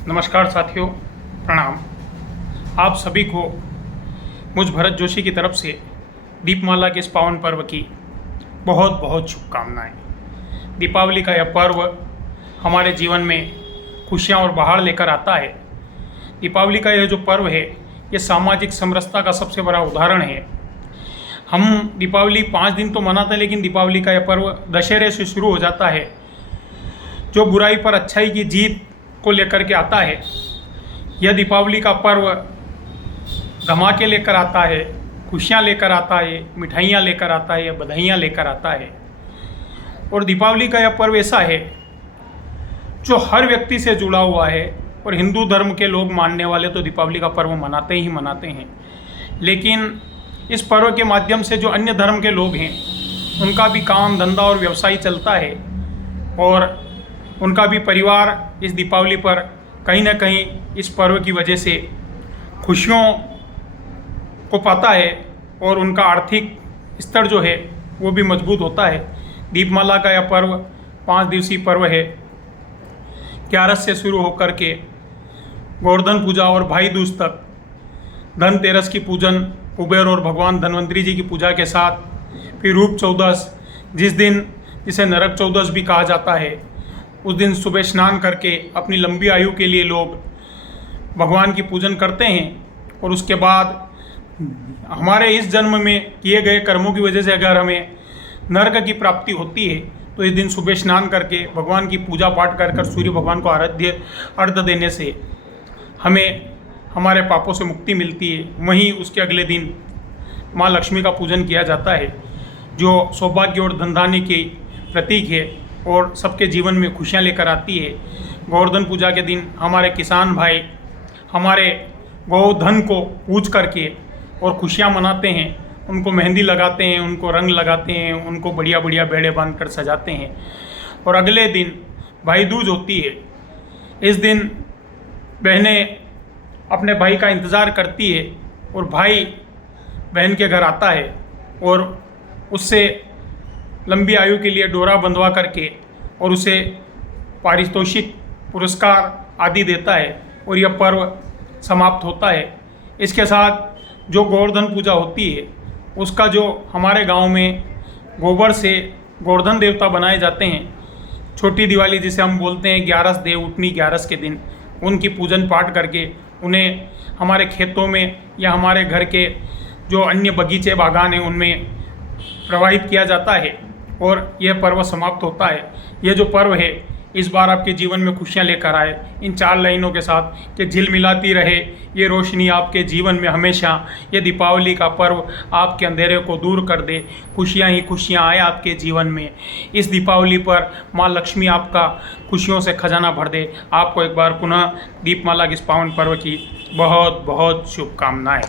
नमस्कार साथियों, प्रणाम। आप सभी को मुझ भरत जोशी की तरफ से दीपमाला के इस पावन पर्व की बहुत बहुत शुभकामनाएं। दीपावली का यह पर्व हमारे जीवन में खुशियां और बहार लेकर आता है। दीपावली का यह जो पर्व है, ये सामाजिक समरसता का सबसे बड़ा उदाहरण है। हम दीपावली 5 दिन तो मनाते हैं, लेकिन दीपावली का यह पर्व दशहरे से शुरू हो जाता है, जो बुराई पर अच्छाई की जीत को लेकर के आता है। यह दीपावली का पर्व धमाके लेकर आता है, खुशियाँ लेकर आता है, मिठाइयाँ लेकर आता है, बधाइयाँ लेकर आता है। और दीपावली का यह पर्व ऐसा है जो हर व्यक्ति से जुड़ा हुआ है। और हिंदू धर्म के लोग मानने वाले तो दीपावली का पर्व मनाते ही मनाते हैं, लेकिन इस पर्व के माध्यम से जो अन्य धर्म के लोग हैं, उनका भी काम धंधा और व्यवसाय चलता है और उनका भी परिवार इस दीपावली पर कहीं ना कहीं इस पर्व की वजह से खुशियों को पाता है और उनका आर्थिक स्तर जो है वो भी मजबूत होता है। दीपमाला का यह पर्व 5 दिवसीय पर्व है। 11 से शुरू होकर के गोवर्धन पूजा और भाई दूज तक, धनतेरस की पूजन कुबेर और भगवान धन्वंतरी जी की पूजा के साथ, फिर रूप चौदस जिसे नरक चौदस भी कहा जाता है, उस दिन सुबह स्नान करके अपनी लंबी आयु के लिए लोग भगवान की पूजन करते हैं। और उसके बाद हमारे इस जन्म में किए गए कर्मों की वजह से अगर हमें नरक की प्राप्ति होती है, तो इस दिन सुबह स्नान करके भगवान की पूजा पाठ कर सूर्य भगवान को अर्घ्य देने से हमें हमारे पापों से मुक्ति मिलती है। वहीं उसके अगले दिन माँ लक्ष्मी का पूजन किया जाता है, जो सौभाग्य और धनधान्य के प्रतीक है और सबके जीवन में खुशियाँ लेकर आती है। गोवर्धन पूजा के दिन हमारे किसान भाई हमारे गोधन को पूज करके और खुशियाँ मनाते हैं, उनको मेहंदी लगाते हैं, उनको रंग लगाते हैं, उनको बढ़िया बढ़िया बेड़े बांध कर सजाते हैं। और अगले दिन भाई दूज होती है। इस दिन बहनें अपने भाई का इंतज़ार करती है और भाई बहन के घर आता है और उससे लंबी आयु के लिए डोरा बंधवा करके और उसे पारितोषिक पुरस्कार आदि देता है और यह पर्व समाप्त होता है। इसके साथ जो गोवर्धन पूजा होती है, उसका जो हमारे गांव में गोबर से गोवर्धन देवता बनाए जाते हैं, छोटी दिवाली जिसे हम बोलते हैं, 11 देव उठनी 11 के दिन उनकी पूजन पाठ करके उन्हें हमारे खेतों में या हमारे घर के जो अन्य बगीचे बागान हैं उनमें प्रवाहित किया जाता है और यह पर्व समाप्त होता है। यह जो पर्व है इस बार आपके जीवन में खुशियां लेकर आए, इन 4 लाइनों के साथ कि झिलमिलाती रहे ये रोशनी आपके जीवन में हमेशा। ये दीपावली का पर्व आपके अंधेरे को दूर कर दे, खुशियां ही खुशियां आए आपके जीवन में। इस दीपावली पर माँ लक्ष्मी आपका खुशियों से खजाना भर दे। आपको एक बार पुनः दीपमाला के इस पावन पर्व की बहुत बहुत शुभकामनाएँ।